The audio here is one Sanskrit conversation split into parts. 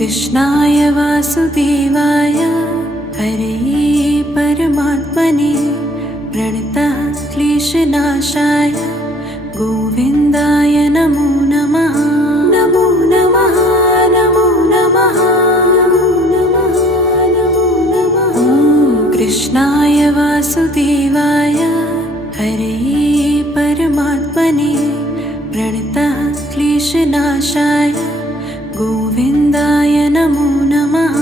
कृष्णाय वासुदेवाय हरये परमात्मने प्रणतः क्लेशनाशाय गोविन्दाय नमो नमः। नमो नमः नमो नमः नमो नमः नमो नमः। कृष्णाय वासुदेवाय हरये परमात्मने प्रणतः क्लेशनाशाय गोविन्दाय नमो नमः।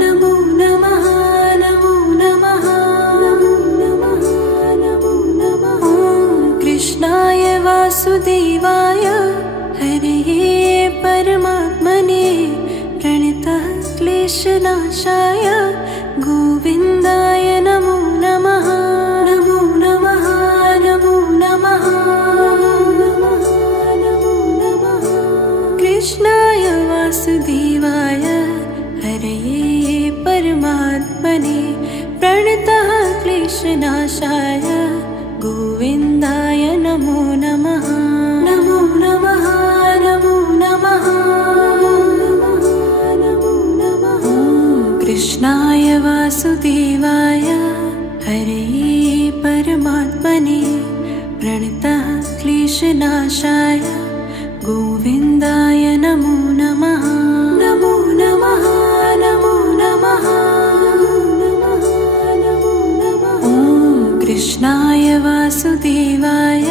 नमो नमः नमो नमः नमो नमः नमो नमः। कृष्णाय वासुदेवाय हरये परमात्मने प्रणतः क्लेशनाशाय गोविन्दाय नमो नमः। नमो नमः नमो नमः नमो नमः। कृष्णाय वासुदेवाय हरये परमात्मने प्रणतः क्लेशनाशाय गोविन्दाय नमो नमः। नमो नमः नमो नमः नमो नमः। कृष्णाय वासुदेवाय हरये परमात्मने प्रणतः क्लेशनाशाय गोविन्दाय नमो नमः। नमो नमः नमो नमः नमो नमः। कृष्णाय वासुदेवाय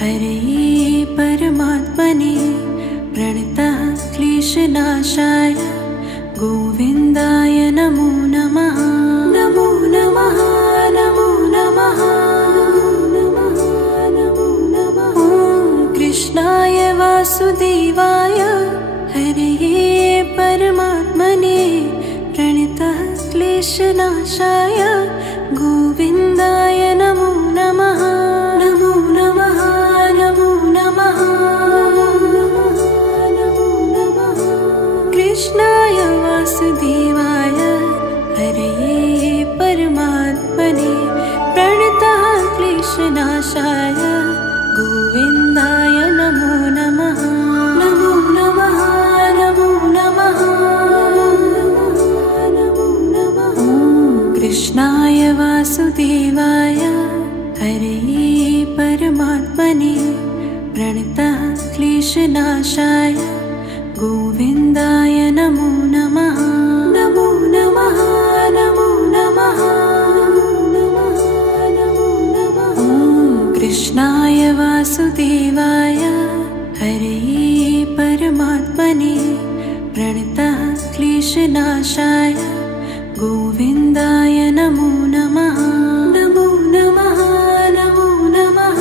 हरये परमात्मने प्रणतः क्लेशनाशाय गोविन्दाय नमो नमः। नमो नमः नमो नमः नमो नमः। कृष्णाय वासुदेवाय हरये परमात्मने प्रणतः क्लेशनाशाय गोविन्दाय नमो नमः। नमो नमः नमो नमः नमो नमः। कृष्णाय वासुदेवाय हरये परमात्मने प्रणतः क्लेशनाशाय गोविन्दाय नमो नमः। नमो नमः नमो नमः नमो नमः। कृष्णाय वासुदेवाय हरये परमात्मने प्रणतः क्लेशनाशाय गोविन्दाय नमो नमः। नमो नमः नमो नमः नमो नमः। कृष्णाय वासुदेवाय हरये परमात्मने प्रणतः क्लेशनाशाय गोविन्दाय नमो नमः। नमो नमः नमो नमः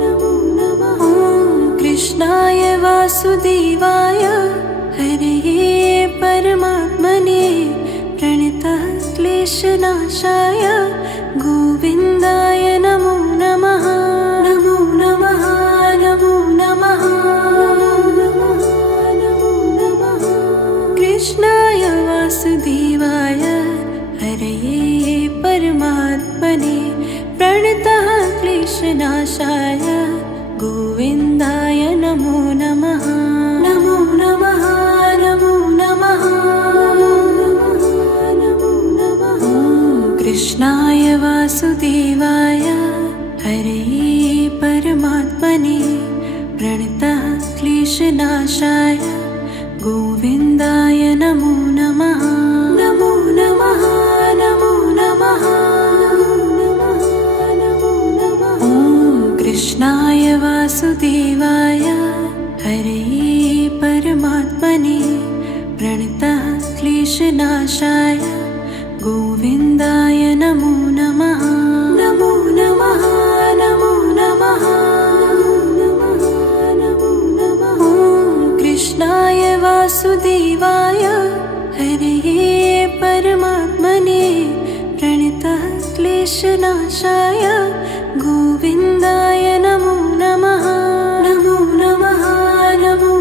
नमो नमः। कृष्णाय वासुदेवाय हरये परमात्मने प्रणतः क्लेशनाशाय गोविन्दाय नमो नमः। नमो नमः नमो नमः नमो नमः। कृष्णाय वासुदेवाय हरये परमात्मने प्रणतः क्लेशनाशाय गोविन्दाय नमो नमः। नमो नमः नमो नमः नमो नमः। कृष्णाय वासुदेवाय हरये परमात्मने प्रणतः क्लेशनाशाय गोविन्दाय नमो नमः। नमो नमः नमो नमः नमो नमः। कृष्णाय वासुदेवाय हरये परमात्मने प्रणतः क्लेशनाशाय गोविन्दाय नमो नमः। नमो नमः नमो नमः नमो नमः। कृष्णाय वासुदेवाय हरये परमात्मने प्रणतः क्लेशनाशाय गोविन्दाय नमो नमः। नमो नमः नमो।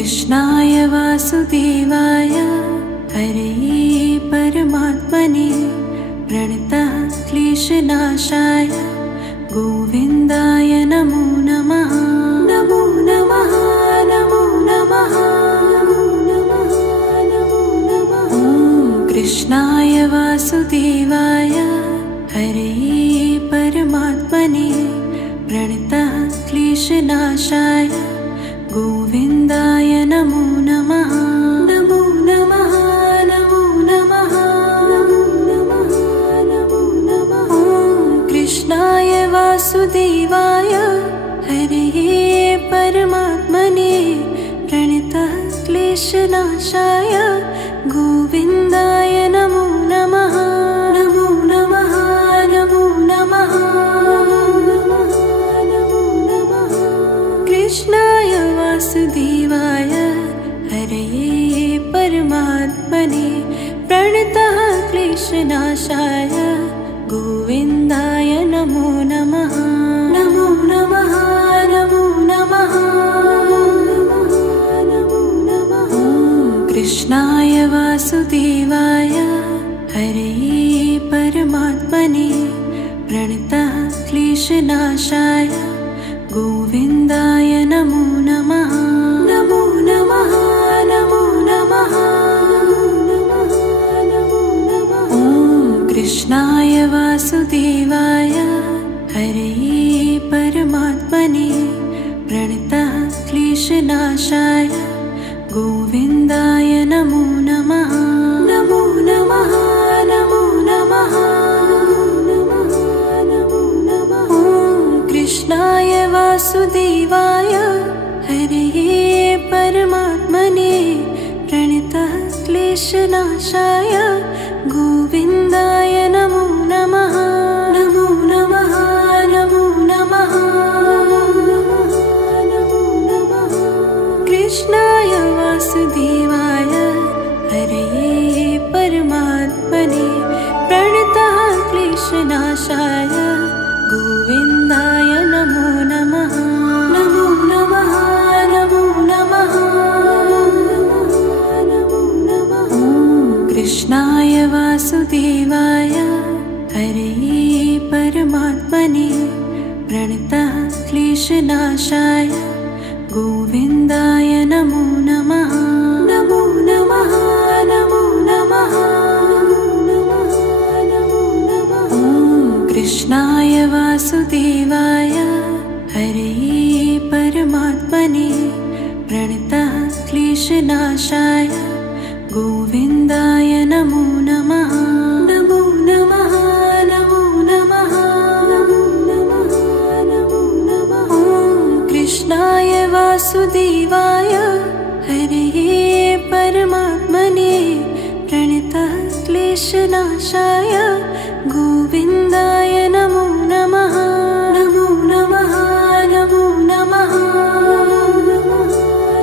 कृष्णाय वासुदेवाय हरे परमात्मने प्रणतः क्लेशनाशाय गोविन्दाय नमो नमः। नमो नमः नमो नमः नमो नमः। कृष्णाय वासुदेवाय हरे परमात्मने प्रणतः क्लेशनाशाय गोविन्दाय नमो नमः। नमो नमः नमो नमः नमो नमः। कृष्णाय वासुदेवाय हरे परमात्मने प्रणतः क्लेशनाशाय गोविन्दाय नमो नमः। नमो नमः नमो नमः नमो नमः। कृष्णाय वासुदेवाय हरे परमात्मने प्रणतः क्लेशनाशाय गोविन्दाय नमो नमः। नमो नमः नमो नमः नमो नमः। कृष्णाय वासुदेवाय हरे परमात्मने प्रणतः क्लेशनाशाय गोविन्दाय नमो नमः। नमो नमः नमो नमः नमो नमः। कृष्णाय वासुदेवाय हरे परमात्मने प्रणतः क्लेशनाशाय गोविन्दाय नमो नमः। नमो नमः नमो नमः नमो नमः। कृष्णाय वासुदेवाय हरे परमात्मने प्रणतः क्लेशनाशाय गोविन्दाय नमो नमः। नमो नमः नमो नमः नमो नमः। कृष्णाय वासुदेवाय हरे परमात्मने प्रणतः क्लेशनाशाय गोविन्दाय नमो नमः। नमो नमः नमो नमः नमो नमः। कृष्णाय वासुदेवाय हरे परमात्मने प्रणतः क्लेशनाशाय गोविन्दाय नमो नमः। नमो नमः नमो नमः नमो नमः। कृष्णाय वासुदेवाय हरे परमात्मने प्रणतः क्लेशनाशाय गोविन्दाय नमो नमः। नमो नमः नमो नमः नमो नमः। कृष्णाय वासुदेवाय हरे परमात्मने प्रणतः क्लेशनाशाय गोविन्दाय नमो नमः। नमो नमः नमो नमः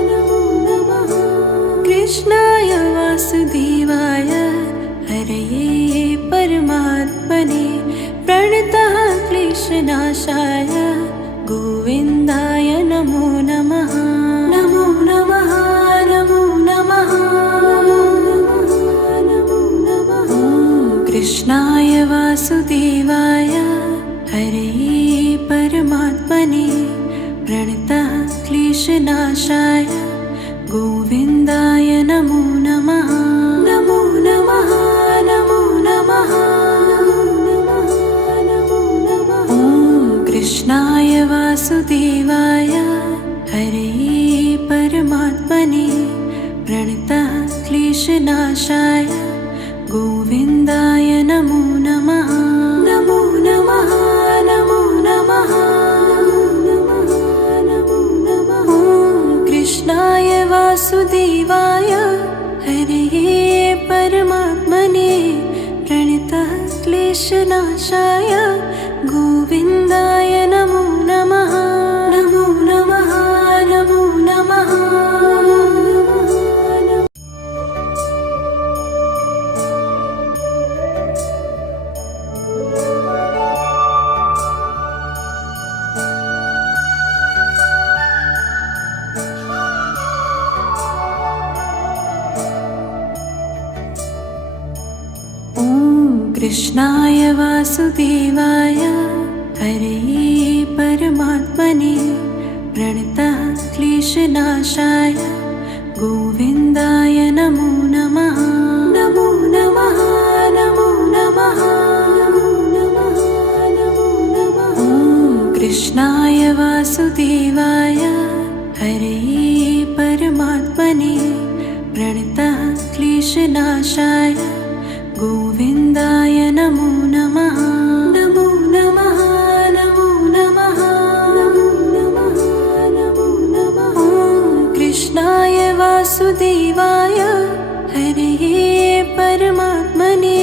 नमो नमः। कृष्णाय वासुदेवाय हरे परमात्मने प्रणतः क्लेशनाशाय गोविन्दाय नमो नमः। नमो नमः नमो नमः नमो नमः। कृष्णाय वासुदेवाय हरे परमात्मने प्रणतः क्लेशनाशाय गोविन्दाय नमो नमः। नमो नमः नमो नमः नमो नमः। कृष्णाय वासुदेवाय हरे परमात्मने प्रणतः क्लेशनाशाय गोविन्दाय नमो नमः। नमो नमः नमो नमः नमो नमः। कृष्णाय वासुदेवाय हरे परमात्मने प्रणतः क्लेशनाशाय गोविन्दाय नमो नमः। नमो नमः नमो नमः। कृष्णाय वासुदेवाय हरे परमात्मने प्रणतः क्लेशनाशाय गोविन्दाय नमो नमः। नमो नमः नमो नमः नमो नमः नमो नमः। ॐ कृष्णाय वासुदेवाय हरे परमात्मने प्रणतः क्लेशनाशाय गोविन्दाय नमो नमः। नमो नमः नमो नमः नमो नमः नमो नमः। ॐ कृष्णाय वासुदेवाय हरे परमात्मने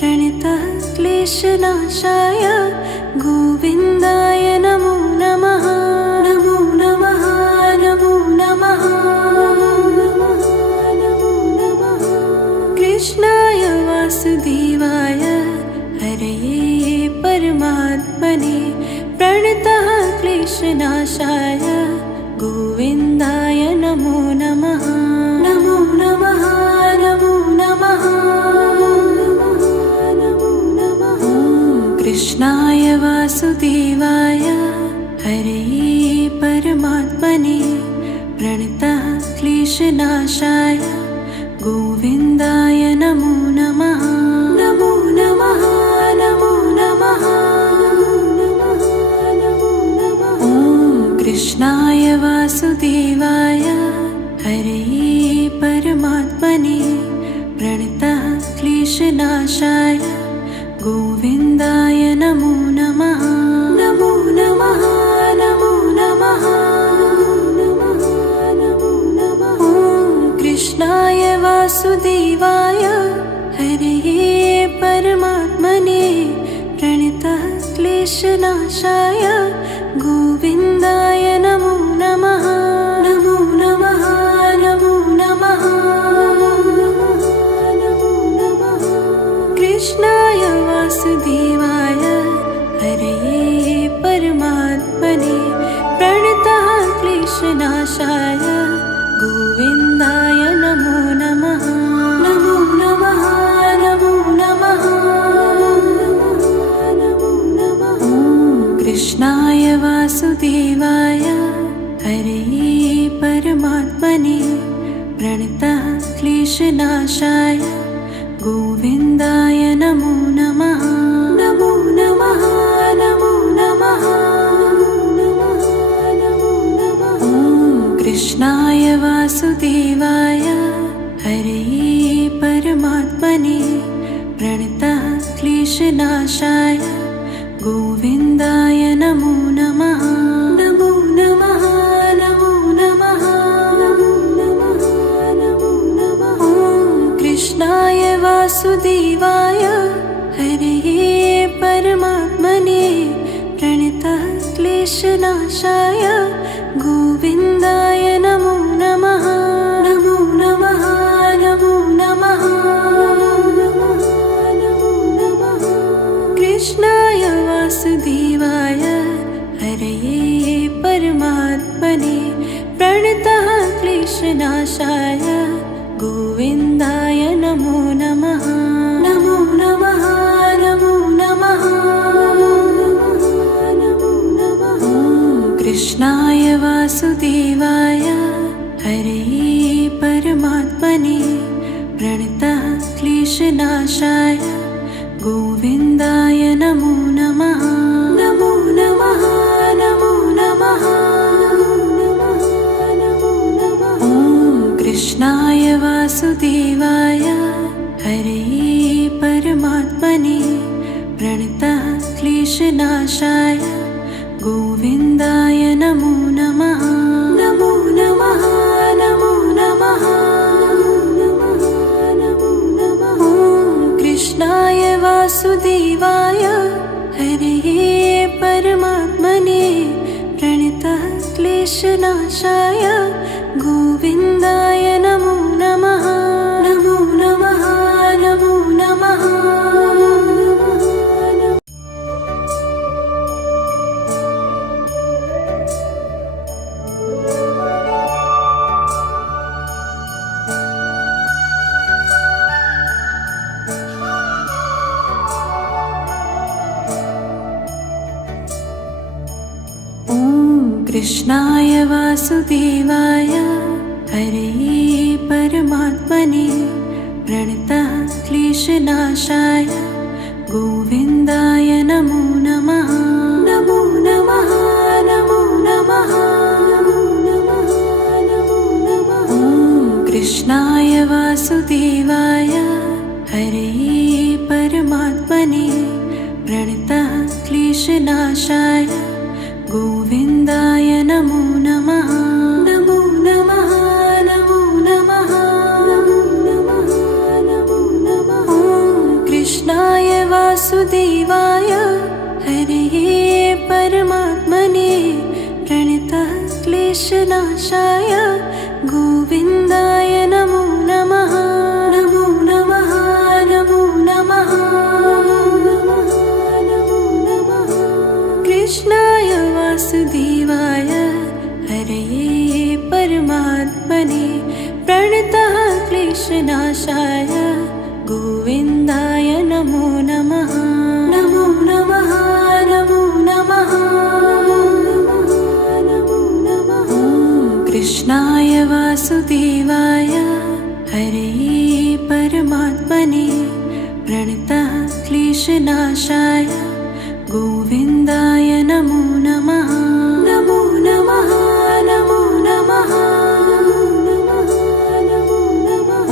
प्रणतः क्लेशनाशाय गोविन्दाय नमो नमः। नमो नमः नमो नमः नमो नमः नमः। कृष्णाय वासुदेवाय हरे परमात्मने प्रणतः क्लेशनाशाय गोविन्दाय नमो नमः। नमो नमः नमो नमः नमो नमः। ॐ कृष्णाय वासुदेवाय हरे परमात्मने प्रणतः क्लेशनाशाय गोविन्दाय नमो नमः। नमो नमः नमो नमः नमो नमः। ॐ कृष्णाय वासुदेवाय हरे परमात्मने प्रणतः क्लेशनाशाय गोविन्दाय नमो नमः। नमो नमः नमो नमः नमो नमः। ॐ कृष्णाय वासुदेवाय हरे परमात्मने प्रणतः क्लेशनाशाय गोविन्दाय नमो नमः। नमो नमः नमो नमः नमो नमः। कृष्णाय वासुदेवाय हरे परमात्मने प्रणतः क्लेशनाशाय गोविन्दाय नमो नमः। नमो नमः नमो नमः नमो नमः। ॐ कृष्णाय वासुदेवाय हरे परमात्मने प्रणतः क्लेशनाशाय गोविन्दाय नमो नमः। नमो नमः नमो नमः नमो नमः। ॐ कृष्णाय वासुदेवाय हरे परमात्मने प्रणतः क्लेशनाशाय गोविन्दाय नमो नमः। नमो नमः नमो नमः नमो नमः। ॐ कृष्णाय वासुदेवाय हरे परमात्मने प्रणतः क्लेशनाशाय गोविन्दाय नमो नमः। नमो नमः नमो नमः नमो नमः। कृष्णाय वासुदेवाय हरे परमात्मने प्रणतः क्लेशनाशाय गोविन्दाय नमो नमः। नमो नमः नमो नमः नमो नमः। ॐ कृष्णाय वासुदेवाय हरे परमात्मने प्रणतः क्लेशनाशाय गोविन्दाय नमो नमः। नमो नमः नमो नमः नमो नमः। ॐ कृष्णाय वासुदेवाय हरे परमात्मने प्रणतः क्लेशनाशाय गोविन्दाय नमो नमः। नमो नमः नमो नमः नमो नमः। ॐ कृष्णाय वासुदेवाय हरे परमात्मने प्रणतः क्लेशनाशाय गोविन्दाय नमो नमः। नमो नमः नमो नमः। कृष्णाय वासुदेवाय हरे परमात्मने प्रणतः क्लेशनाशाय गोविन्दाय नमो नमः। नमो नमः नमो नमः नमो नमः। कृष्णाय वासुदेवाय हरे परमात्मने प्रणतः क्लेशनाशाय गोविन्दाय नमो नमः। नमो नमः नमो नमः नमो नमः। कृष्णाय वासुदेवाय हरे परमात्मने प्रणतः क्लेशनाशाय गोविन्दाय नमो नमः। नमो नमः नमो नमः नमो नमः। कृष्णाय वासुदेवाय हरे परमात्मने प्रणतः क्लेशनाशाय गोविन्दाय नमो नमः। नमो नमः नमो नमः नमो नमः। कृष्णाय वासुदेवाय हरे परमात्मने प्रणतः क्लेशनाशाय गोविन्दाय नमो नमः। नमो नमः नमो नमः नमो नमः।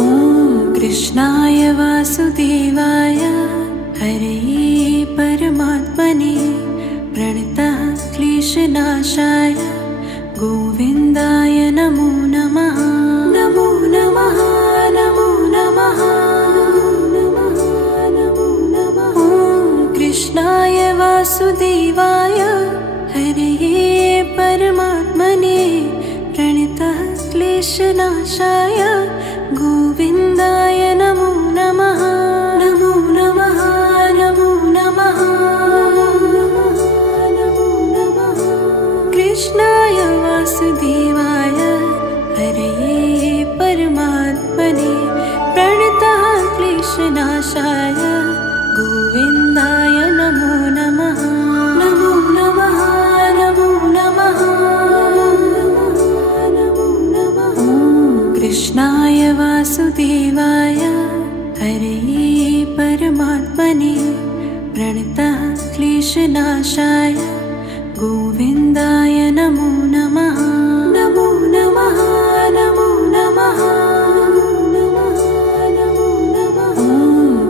कृष्णाय वासुदेवाय हरे परमात्मने प्रणतः क्लेशनाशाय गोविन्दाय नमो नमः। नमो नमः नमो नमः नमो नमः। कृष्णाय वासुदेवाय हरे परमात्मने प्रणतः क्लेशनाशाय गोविन्दाय नमो नमः। नमो नमः नमो नमः नमो नमः। कृष्णाय वासुदेवाय हरे परमात्मने प्रणतः क्लेशनाशाय गोविन्दाय नमो नमः। नमो नमः नमो नमः नमो नमः। कृष्णाय वासुदेवाय हरे परमात्मने प्रणतः क्लेशनाशाय गोविन्दाय नमो नमः। नमो नमः नमो नमः नमो नमः।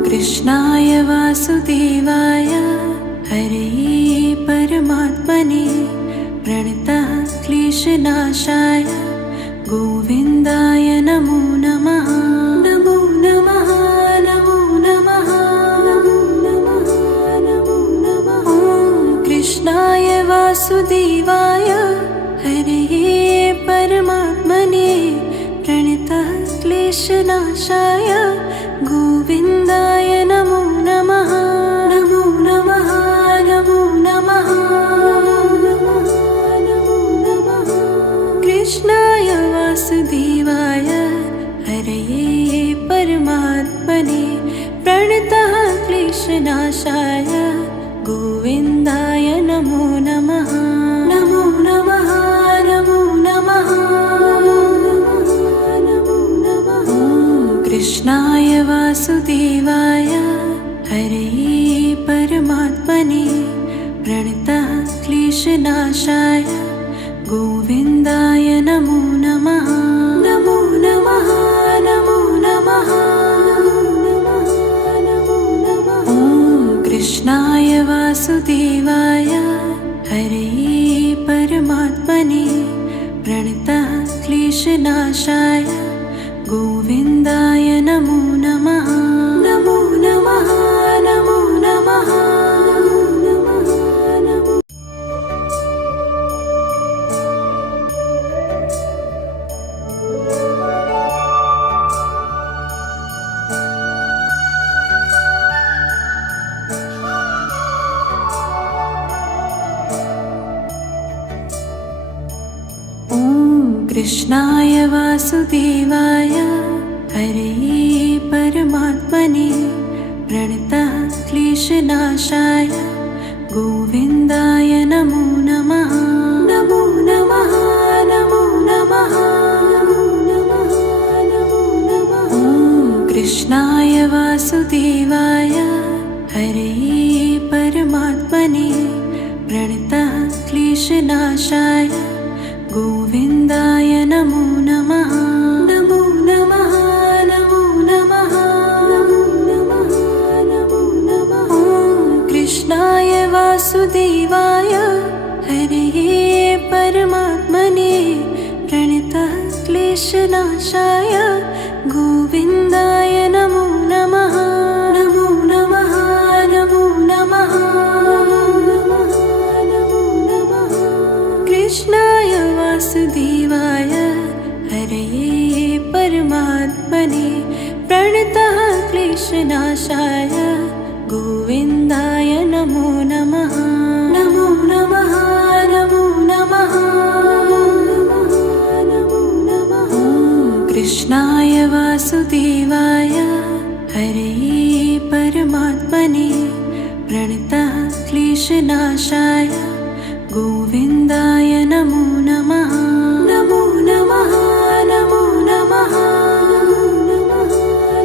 कृष्णाय वासुदेवाय हरे परमात्मने प्रणतः क्लेशनाशाय गोविन्दाय नमो नमः। नमो नमः नमो नमः नमो नमः। कृष्णाय वासुदेवाय हरे परमात्मने प्रणतः क्लेशनाशाय गोविन्दाय नमो नमः। नमो नमः नमो नमः नमो नमः। कृष्णाय वासुदेवाय हरे परमात्मने प्रणतः क्लेशनाशाय गोविन्दाय नमो नमः। नमो नमः नमो नमः नमो नमः। कृष्णाय वासुदेवाय हरे परमात्मने प्रणतः क्लेशनाशाय गोविन्दाय नमो नमः। नमो नमः नमो नमः नमो नमः। कृष्णाय वासुदेवाय हरे परमात्मने प्रणतः क्लेशनाशाय गोविन्दाय नमो नमः। नमो नमः नमो नमः नमो। कृष्णाय वासुदेवाय हरे परमात्मने प्रणतः क्लेशनाशाय गोविन्दाय नमो नमः। नमो नमः प्रणतः क्लेशनाशाय गोविन्दाय नमो नमः। नमो नमः नमो नमः नमो नमः नमो नमः। ॐ कृष्णाय वासुदेवाय हरये परमात्मने प्रणतः क्लेशनाशाय गोविन्दाय नमो नमः। नमो नमः नमो नमः नमो नमः। कृष्णाय वासुदेवाय हरये परमात्मने प्रणतः क्लेशनाशाय गोविन्दाय नमो नमः। नमो नमः नमो नमः नमो नमः। कृष्णाय वासुदेवाय हरये परमात्मने प्रणतः क्लेशनाशाय गोविन्दाय नमो नमः। नमो नमः नमो नमः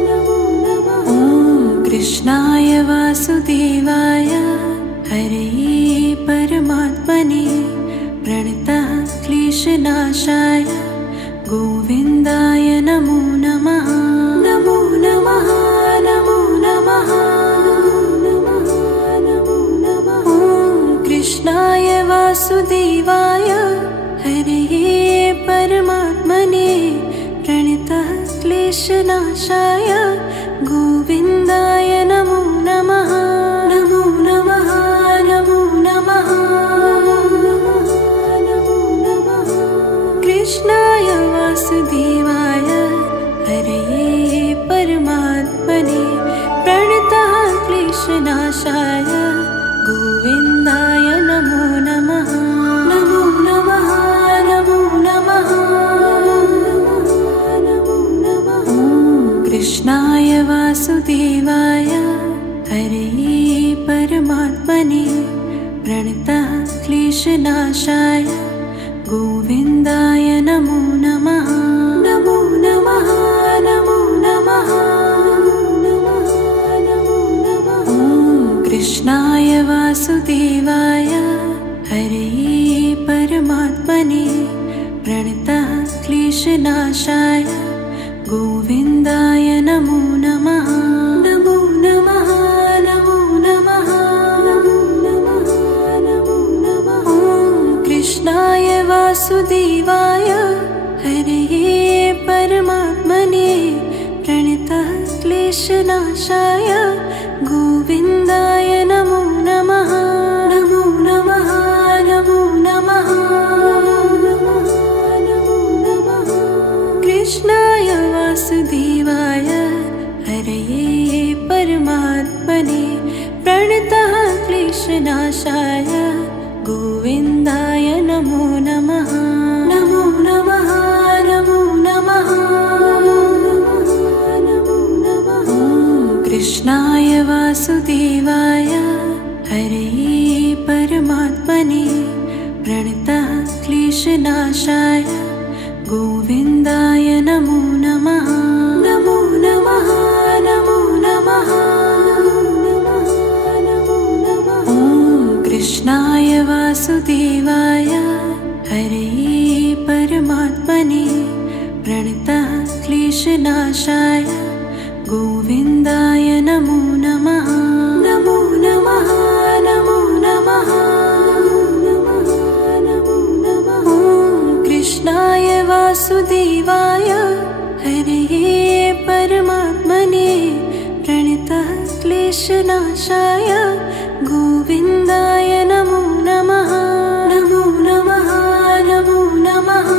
नमो नमः। ॐ कृष्णाय वासुदेवाय हरये परमात्मने प्रणतः क्लेशनाशाय गोविन्दाय नमो नमः। नमो नमः नमो नमः नमो नमः। ॐ कृष्णाय वासुदेवाय हरये परमात्मने प्रणतः क्लेशनाशाय गोविन्दाय नमो नमः। नमो नमः नमो नमः नमो नमः। कृष्णाय वासुदेवाय हरये परमात्मने प्रणतः क्लेशनाशाय गोविन्दाय नमो नमः। नमो नमः नमो नमः नमो नमः। ॐ कृष्णाय वासुदेवाय हरये परमात्मने प्रणतः क्लेशनाशाय गोविन्दाय नमो नमः। नमो नमः नमो नमः नमो नमः। ॐ कृष्णाय वासुदेवाय हरये परमात्मने प्रणतः क्लेशनाशाय गोविन्दाय नमो नमः। नमो नमः नमो नमः नमो नमः। ॐ कृष्णाय वासुदेवाय हरये परमात्मने प्रणतः क्लेशनाशाय गोविन्दाय नमो नमः। नमो नमः नमो नमः नमो नमः। कृष्णाय वासुदेवाय हरये परमात्मने प्रणतः क्लेशनाशाय गोविन्दाय नमो नमः। नमो नमः नमो नमः नमो नमः। ॐ कृष्णाय वासुदेवाय हरये परमात्मने प्रणतः क्लेशनाशाय गोविन्दाय नमो नमः। नमो नमः नमो नमः नमो नमः। ॐ कृष्णाय वासुदेवाय हरये परमात्मने प्रणतः क्लेशनाशाय गोविन्दाय नमो नमः। नमो नमः नमो नमः नमो नमः। ॐ कृष्णाय वासुदेवाय हरये परमात्मने प्रणतः क्लेशनाशाय गोविन्दाय नमो नमः। नमो नमः नमो नमः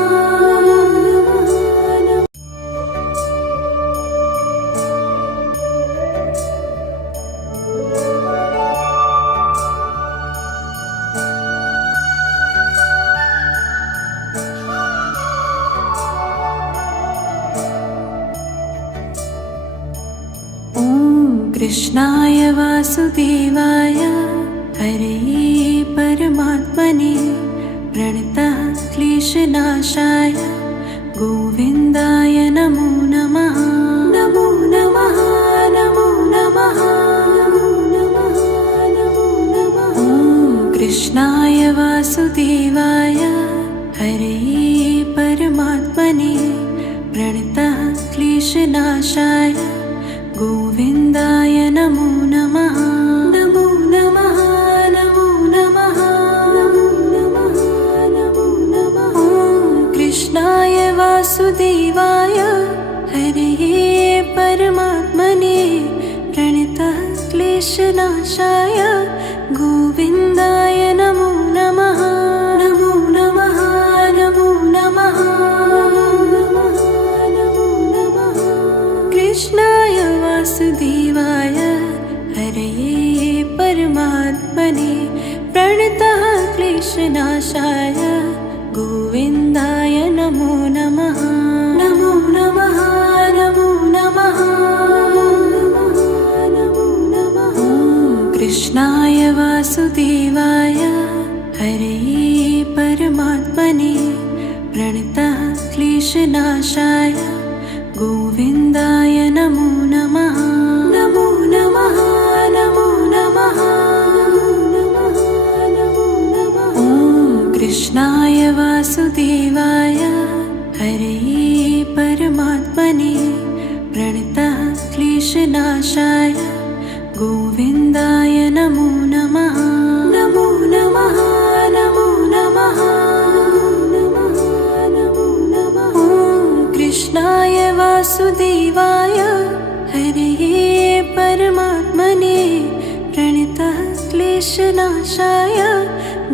कृष्णाय वासुदेवाय हरये परमात्मने प्रणतः क्लेशनाशाय गोविन्दाय नमो नमः। नमो नमः नमो नमः नमो नमः। ॐ कृष्णाय वासुदेवाय हरे परमात्मने प्रणतः क्लेशनाशाय गोविन्दाय नमो नमः। नमो नमः नमो नमः नमो नमः नमो नमः। कृष्णाय वासुदेवाय हरे परमात्मने प्रणतः क्लेशनाशाय गोविन्दाय नमो नमः। नमो नमः नमो नमः नमो नमः। कृष्णाय वासुदेवाय हरे परमात्मने प्रणतः क्लेशनाशाय गोविन्दाय नमो नमः। नमो नमः नमो नमः नमो नमः। कृष्णाय वासुदेवाय हरे परमात्मने प्रणतः क्लेशनाशाय गोविन्दाय नमो नमः। नमो नमः नमो नमः नमो नमः। कृष्णाय वासुदेवाय हरे परमात्मने प्रणतः क्लेशनाशाय गोविन्दाय नमो नमः। नमो नमः नमो नमः नमो नमः। कृष्णाय वासुदेवाय हरे परमात्मने प्रणतः क्लेशनाशाय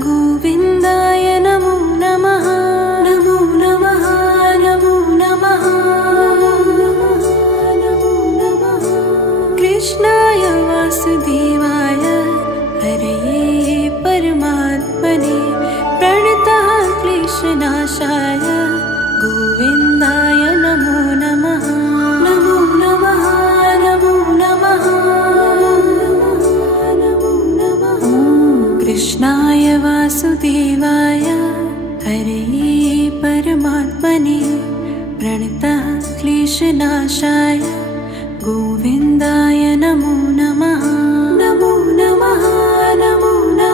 गोविन्दाय नमो नमः। नमो नमः नमो नमः नमो नमः। कृष्णाय वासुदेवाय हरे परमात्मने प्रणतः क्लेशनाशाय गोविन्दाय नमो नमः। नमो नमः नमो नमः नमो नमः। कृष्णाय वासुदेवाय हरे परमात्मने प्रणतः क्लेशनाशाय गोविन्दाय नमो नमः। नमो नमः नमो नमः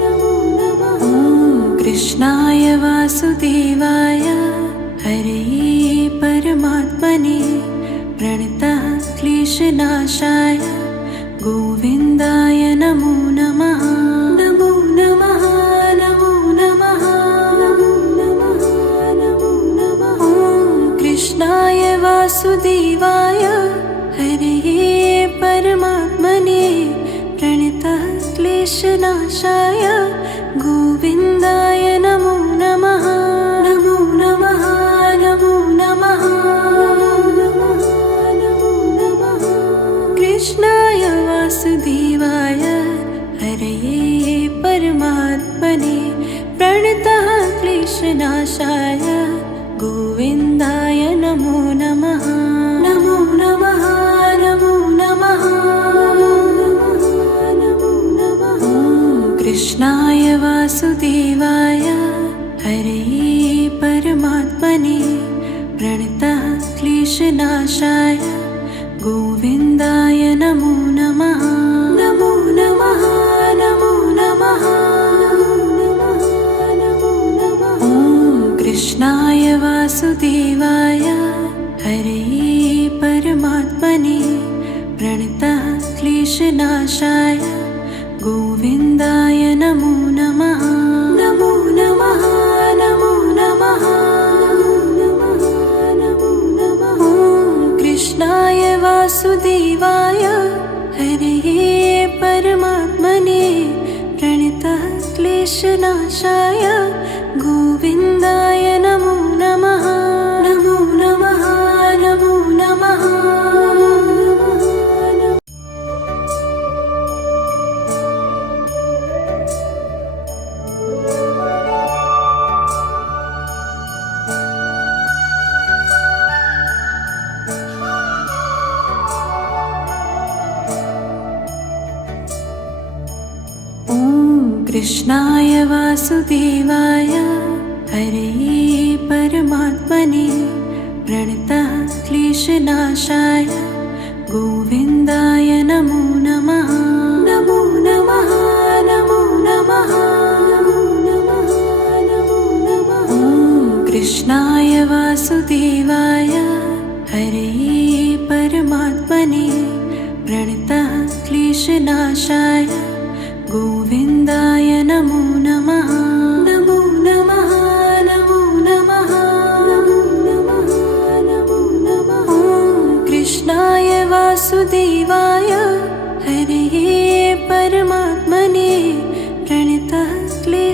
नमो नमः। कृष्णाय वासुदेवाय हरे परमात्मने प्रणतः क्लेशनाशाय गोविन्दाय नमो नमः। नमो नमः नमो नमः नमो नमः। कृष्णाय वासुदेवाय हरे परमात्मने प्रणतः क्लेशनाशाय गोविन्दाय नमो नमः। नमो नमः नमो नमः नमो नमः। कृष्णाय वासुदेवाय हरे परमात्मने प्रणतः क्लेशनाशाय गोविन्दाय नमो नमः। नमो नमः नमो नमः नमो नमः। कृष्णाय वासुदेवाय हरे परमात्मने प्रणतः क्लेशनाशाय गोविन्दाय नमो नमः। नमो नमः नमो नमः नमो नमः। कृष्णाय वासुदेवाय हरे परमात्मने प्रणतः क्लेशनाशाय गोविन्दाय नमो नमः। नमो नमः नमो नमः नमो नमः। कृष्णाय वासुदेवाय हरे परमात्मने प्रणतः क्लेशनाशाय गोविन्दाय नमो नमः। नमो नमः नमो नमः। कृष्णाय वासुदेवाय हरे परमात्मने प्रणतः क्लेशनाशाय गोविन्दाय नमो नमः। नमो नमः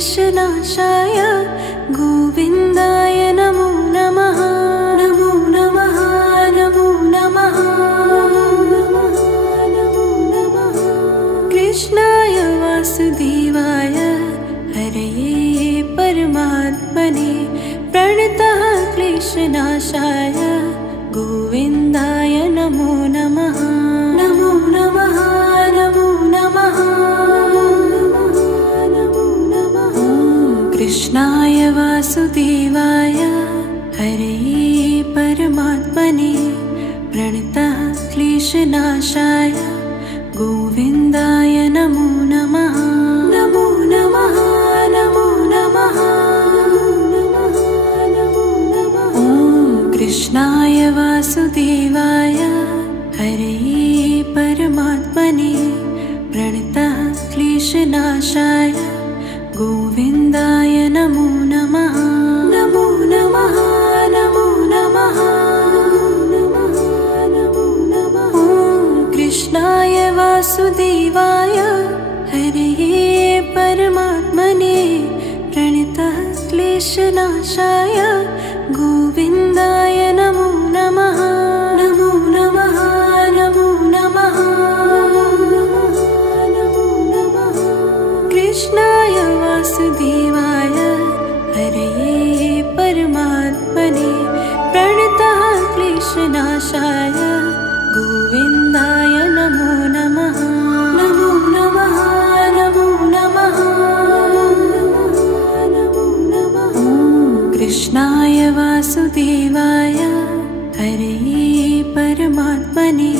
क्लेशनाशाय गोविन्दाय नमो नमः। नमो नमः नमो नमः नमो नमः। कृष्णाय वासुदेवाय हरये परमात्मने प्रणतः क्लेशनाशाय गोविन्दाय नमो नमः। नमो नमः नमो नमः नमो नमः। कृष्णाय वासुदेवाय हरये परमात्मने प्रणतः क्लेशनाशाय गोविन्दाय नमो नमः। नमो नमः नमो नमः नमो नमः। कृष्णाय वासुदेवाय हरये परमात्मने प्रणतः क्लेशनाशाय गोविन्दाय नमो नमः। नमो नमः नमो नमः नमो नमः। कृष्णाय वासुदेवाय हरये परमात्मने प्रणतः क्लेशनाशाय गोविन्दाय नमो नमः। नमो नमः नमो नमः नमो नमः। कृष्णाय वासुदेवाय हरये परमात्मने प्रणतः क्लेशनाशाय गोविन्दाय नमो नमः। नमो नमः नमो नमः नमो नमः। कृष्णाय वासुदेवाय हरये परमात्मने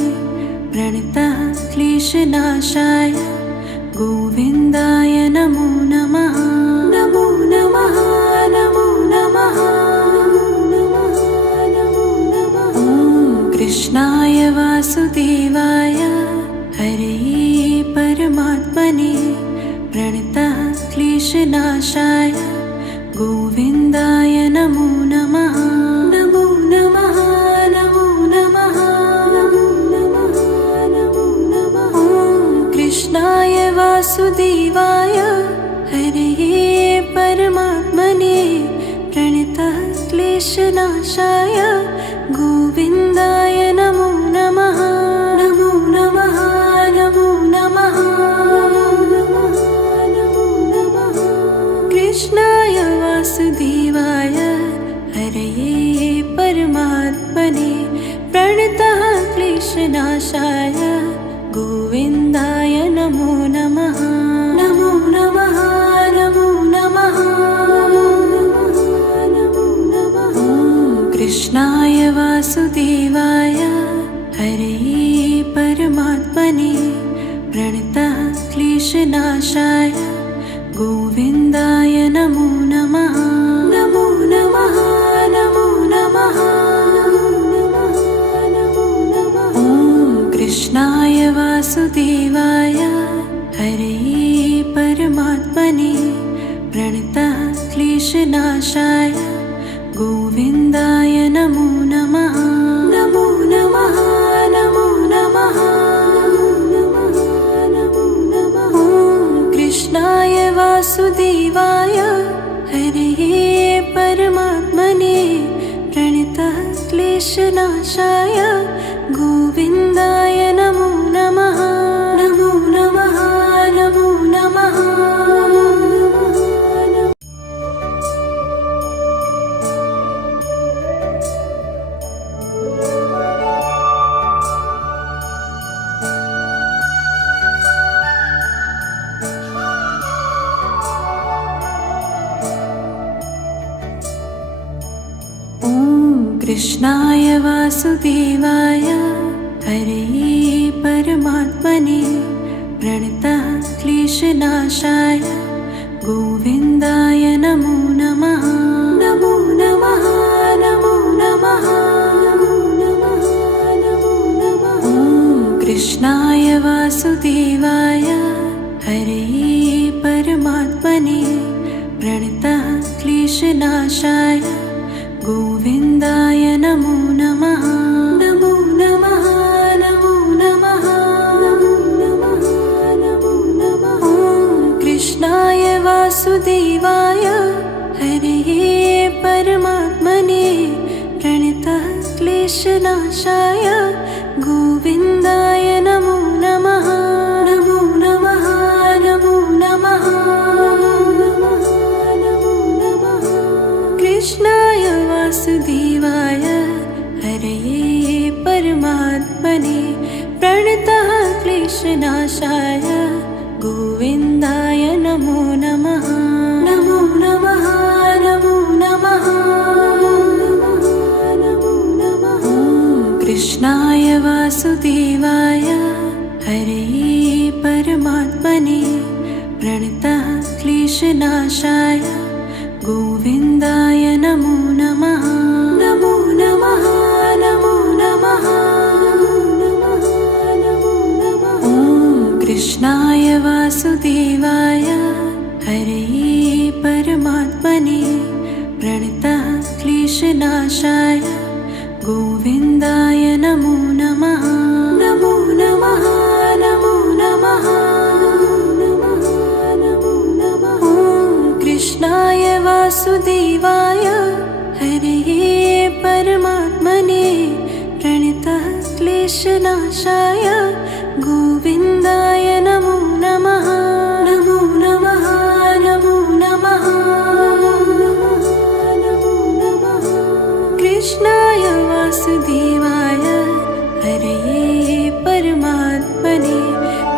प्रणतः क्लेशनाशाय गोविन्दाय नमो नमः। नमो नमः नमो नमः नमो नमः। कृष्णाय वासुदेवाय हरये परमात्मने प्रणतः क्लेशनाशाय गोविन्दाय नमो नमः। नमो नमः नमो नमः नमो नमः। कृष्णाय वासुदेवाय हरये परमात्मने प्रणतः क्लेशनाशाय गोविन्दाय नमो नमः। नमो नमः नमो नमः नमो नमः। कृष्णाय वासुदेवाय हरये परमात्मने प्रणतः क्लेशनाशाय गोविन्दाय नमो नमः। नमो नमः नमो नमः नमो नमः। कृष्णाय वासुदेवाय हरये परमात्मने प्रणतः क्लेशनाशाय गोविन्दाय नमो नमः। नमो नमः नमो नमः नमो नमः। कृष्णाय वासुदेवाय हरये परमात्मने प्रणतः क्लेशनाशाय गोविन्दाय नमो नमः। नमो नमः नमो नमः नमो नमः। कृष्णाय वासुदेवाय हरये परमात्मने प्रणतः क्लेशनाशाय गोविन्दाय नमो नमः। नमो नमः नमो नमः। कृष्णाय वासुदेवाय हरये परमात्मने प्रणतः क्लेशनाशाय गोविन्दाय नमो नमः। नमो नमः नमो नमः नमो नमः। कृष्णाय वासुदेवाय हरये परमात्मने प्रणतः क्लेशनाशाय गोविन्दाय नमो नमः। नमो नमः नमो नमः नमो नमः। कृष्णाय वासुदेवाय वासुदेवाय हरये परमात्मने प्रणतः क्लेशनाशाय गोविन्दाय नमो नमः। नमो नमः नमो नमः नमो नमः। कृष्णाय वासुदेवाय हरये परमात्मने प्रणतः क्लेशनाशाय गोविन्दाय नमो नमः। नमो नमः नमो नमः नमो नमः। कृष्णाय वासुदेवाय हरये परमात्मने प्रणतः क्लेशनाशाय गोविन्दाय नमो नमः। नमो नमः नमो नमः नमो नमः। कृष्णाय वासुदेवाय हरये परमात्मने प्रणतः क्लेशनाशाय गोविन्दाय नमो नमः। नमो नमः नमो नमः नमो नमः। कृष्णाय वासुदेवाय हरये परमात्मने प्रणतः क्लेशनाशाय गोविन्दाय नमो नमः। नमो नमः नमो नमः नमो नमः। कृष्णाय वासुदेवाय हरये परमात्मने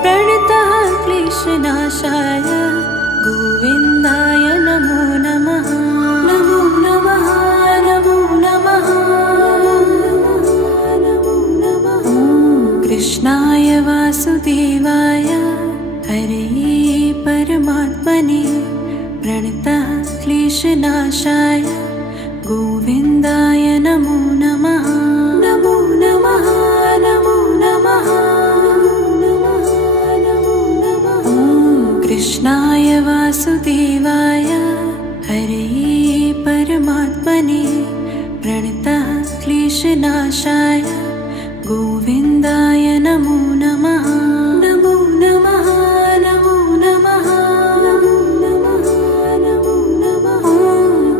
प्रणतः क्लेशनाशाय गोविन्दाय नमो नमः। नमो नमः नमो नमः नमो नमः। कृष्णाय वासुदेवाय हरये परमात्मने प्रणतः क्लेशनाशाय गोविन्दाय नमो नमः। नमो नमः नमो नमः नमो नमः। कृष्णाय वासुदेवाय हरये परमात्मने प्रणतः क्लेशनाशाय गोविन्दाय नमो नमः। नमो नमः नमो नमः नमो नमः।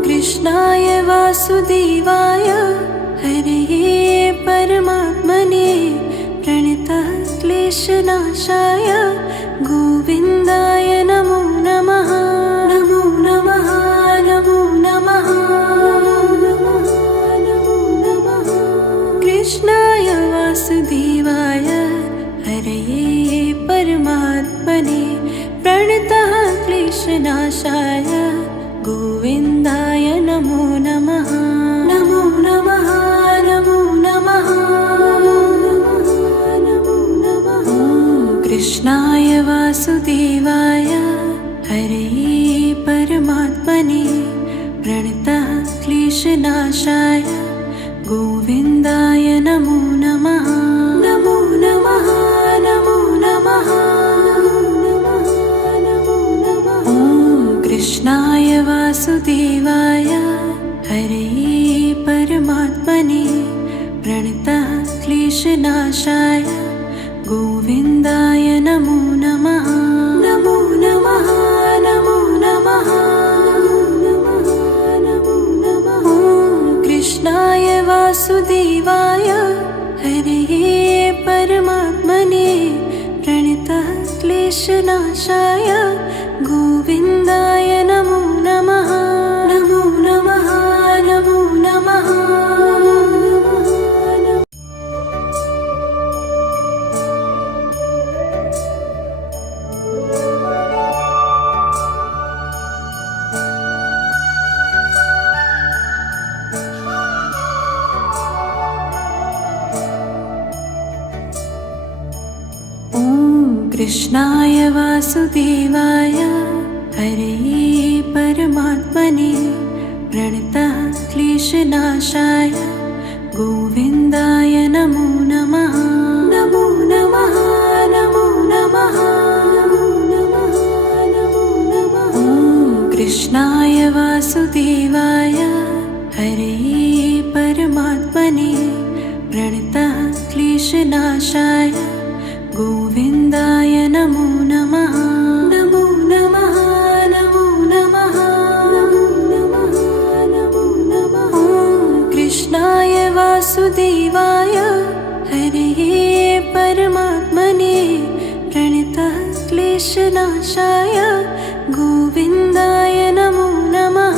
कृष्णाय वासुदेवाय हरये परमात्मने प्रणतः क्लेशनाशाय गोविन्दाय नमो नमः। नमो नमः नमो नमः नमो नमः। कृष्णाय वासुदेवाय हरये परमात्मने प्रणतः क्लेशनाशाय गोविन्दाय नमो नमः। नमो नमः नमो नमः नमो नमः। कृष्णाय वासुदेवाय हरये परमात्मने प्रणतः क्लेशनाशाय गोविन्दाय नमो नमः। नमो नमः नमो नमः नमो नमः। कृष्णाय वासुदेवाय हरये परमात्मने प्रणतः क्लेशनाशाय गोविन्दाय नमो नमः। नमो नमः नमो नमः नमो नमः। कृष्णाय वासुदेवाय हरये परमात्मने प्रणतः क्लेशनाशाय गोविन्दाय नमो नमः। नमो नमः नमो नमः। कृष्णाय वासुदेवाय हरये परमात्मने प्रणतः क्लेशनाशाय गोविन्दाय नमो नमः। नमो नमः नमो नमः नमो नमः। कृष्णाय वासुदेवाय हरये परमात्मने प्रणतः क्लेशनाशाय गोविन्दाय नमो नमः। नमो नमः नमो नमः क्लेशनाशाय गोविन्दाय नमो नमः।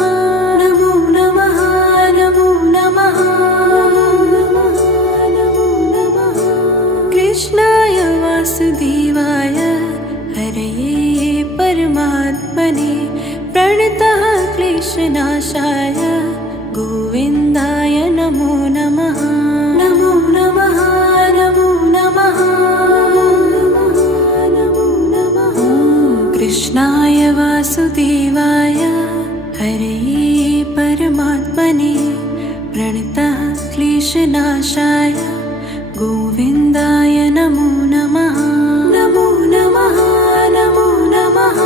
नमो नमः नमो नमः नमो नमः। कृष्णाय वासुदेवाय हरये परमात्मने प्रणतः क्लेशनाशाय गोविन्दाय नमो नमः। नमो नमः नमो नमः नमो नमः। कृष्णाय वासुदेवाय हरये परमात्मने प्रणतः क्लेशनाशाय गोविन्दाय नमो नमः। नमो नमः नमो नमः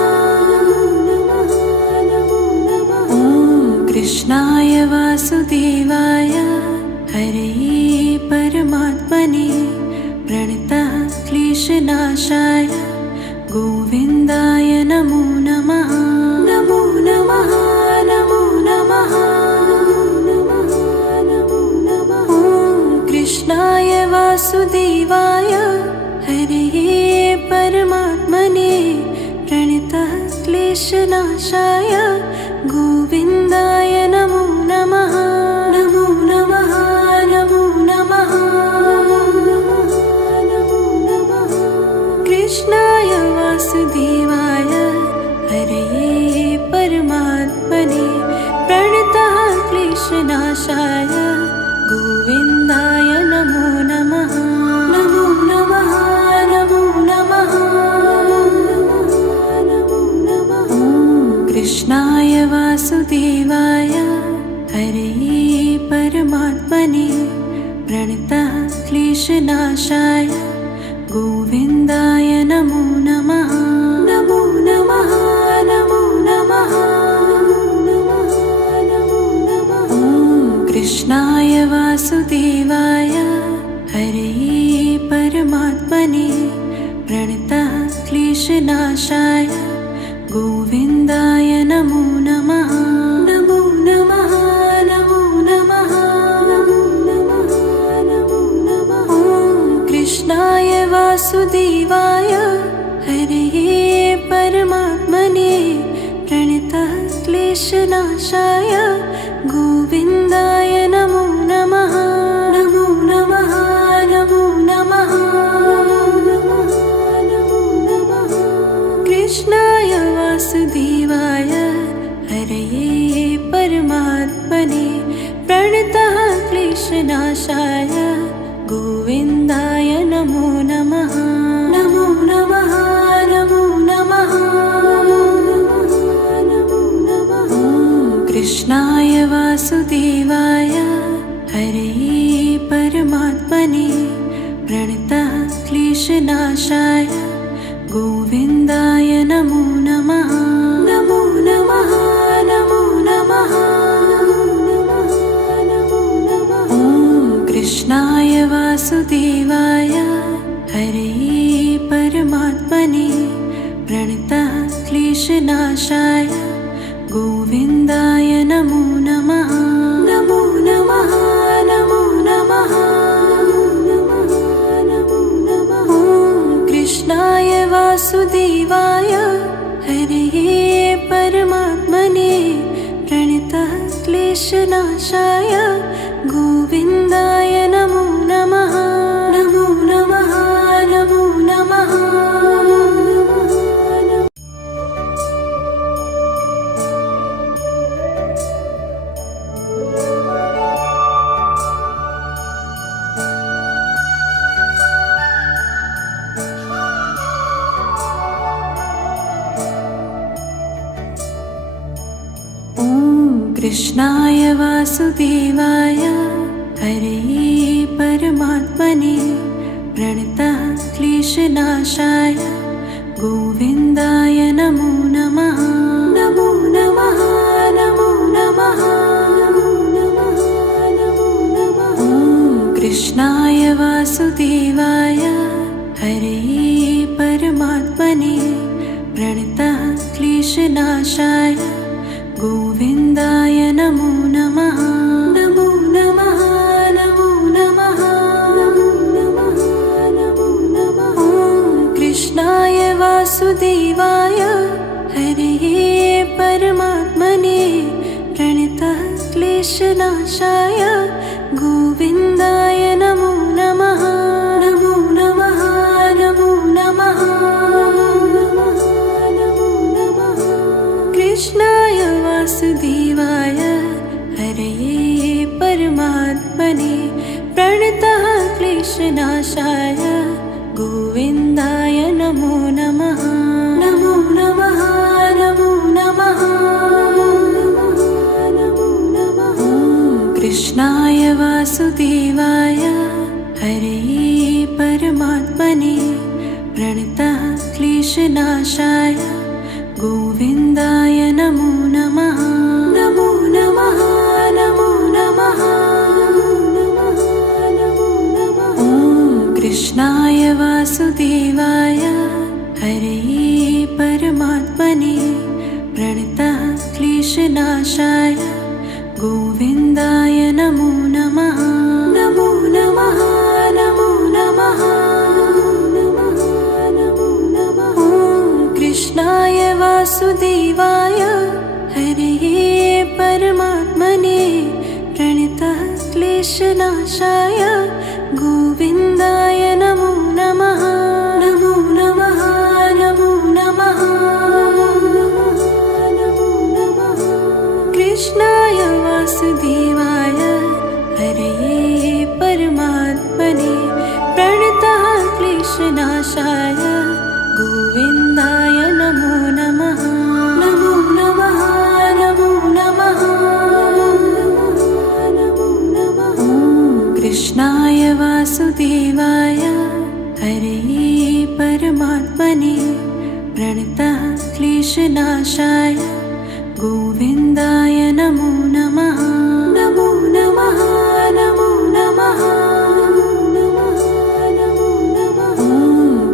नमो नमः। कृष्णाय वासुदेवाय हरये परमात्मने प्रणतः क्लेशनाशाय गोविन्दाय नमो नमः। नमो नमः नमो नमः नमो नमः। कृष्णाय वासुदेवाय हरये परमात्मने प्रणतः क्लेशनाशाय गोविन्दाय नमो नमः। नमो नमः नमो नमः नमो नमः। कृष्णाय वासुदेवाय हरये परमात्मने प्रणतः क्लेशनाशाय गोविन्दाय नमो नमः। नमो नमः नमो नमः नमो नमः। कृष्णाय वासुदेवाय हरये परमात्मने प्रणतः क्लेशनाशाय गोविन्दाय नमो नमः। नमो नमः नमो नमः नमो नमः। कृष्णाय वासुदेवाय हरये परमात्मने प्रणतः क्लेशनाशाय गोविन्दाय नमो नमः। नमो नमः नमो नमः नमो नमः। कृष्णाय वासुदेवाय हरये परमात्मने प्रणतः क्लेशनाशाय गोविन्दाय नमो नमः। नमो नमः नमो नमः नमो नमः। कृष्णाय वासुदेवाय हरये परमात्मने प्रणतः क्लेशनाशाय गोविन्दाय नमो नमः। नमो नमः नमो नमः नमो नमः। कृष्णाय वासुदेवाय हरये परमात्मने प्रणतः क्लेशनाशाय गोविन्दाय नमो नमः। नमो नमः नमो नमः नमो नमः। कृष्णाय वासुदेवाय हरये परमात्मने प्रणतः क्लेशनाशाय गोविन्दाय नमो नमः। नमो नमः नमो नमः नमो नमः। कृष्णाय वासुदेवाय हरये परमात्मने प्रणतः क्लेशनाशाय गोविन्दाय नमो नमः। नमो नमः नमो नमः। कृष्णाय वासुदेवाय हरये परमात्मने प्रणतः क्लेशनाशाय गोविन्दाय नमो नमः। नमो नमः नमो नमः नमो नमः। कृष्णाय वासुदेवाय हरये परमात्मने प्रणतः क्लेशनाशाय गोविन्दाय नमो नमः। नमो नमः नमो नमः नमो नमः। कृष्णाय वासुदेवाय क्लेशनाशाय गोविन्दाय नमो नमः। नमो नमः नमो नमः नमो नमः। कृष्णाय वासुदेवाय हरये परमात्मने प्रणतः क्लेशनाशाय गोविन्दाय नमो नमः। नमो नमः नमो नमः नमो नमः। कृष्णाय वासुदेवाय हरये परमात्मने प्रणतः क्लेशनाशाय गोविन्दाय नमो नमः। नमो नमः नमो नमः नमो नमः। कृष्णाय वासुदेवाय हरये परमात्मने प्रणतः क्लेशनाशाय गोविन्दाय नमो नमः। नमो नमः नमो नमः नमो नमः। कृष्णाय वासुदेवाय हरये परमात्मने प्रणतः क्लेशनाशाय गोविन्दाय नमो नमः। नमो नमः नमो नमः नमो नमः। कृष्णाय वासुदेवाय हरये परमात्मने प्रणतः क्लेशनाशाय गोविन्दाय नमो नमः। नमो नमः नमो नमः नमो नमः। कृष्णाय वासुदेवाय हरये परमात्मने प्रणतः क्लेशनाशाय गोविन्दाय नमो नमः। नमो नमः नमो नमः नमो नमः।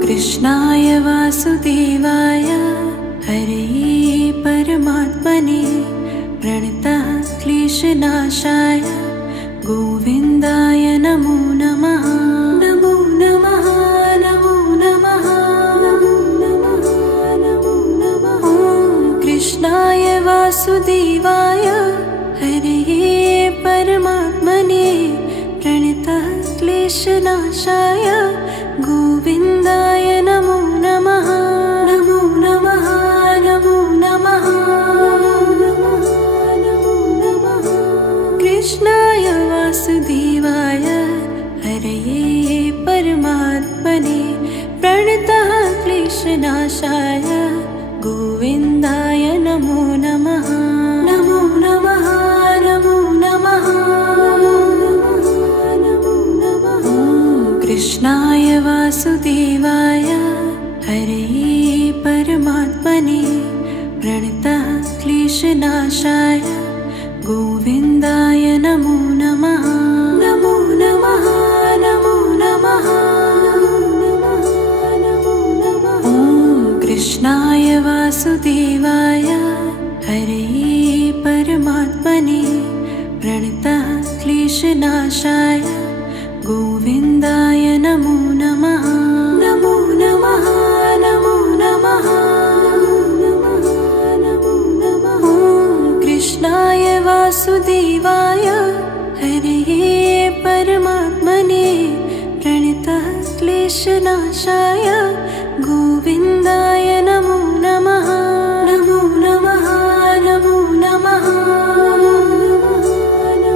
कृष्णाय वासुदेवाय हरये परमात्मने प्रणतः क्लेशनाशाय गोविन्दाय नमो नमः। नमो नमः नमो नमः नमो नमः। कृष्णाय वासुदेवाय हरये परमात्मने प्रणतः क्लेशनाशाय गोविन्दाय नमो नमः। नमो नमः नमो नमः नमो नमः। कृष्णाय वासुदेवाय हरये परमात्मने प्रणतः क्लेशनाशाय गोविन्दाय नमो नमः। नमो नमः नमो नमः नमो नमः। कृष्णाय वासुदेवाय हरये परमात्मने प्रणतः क्लेशनाशाय गोविन्दाय नमो नमः। नमो नमः नमो नमः नमो नमः। कृष्णाय वासुदेवाय हरये परमात्मने प्रणतः क्लेशनाशाय गोविन्दाय नमो नमः। नमो नमः नमो नमः नमो नमः। कृष्णाय वासुदेवाय हरये परमात्मने प्रणतः क्लेशनाशाय गोविन्दाय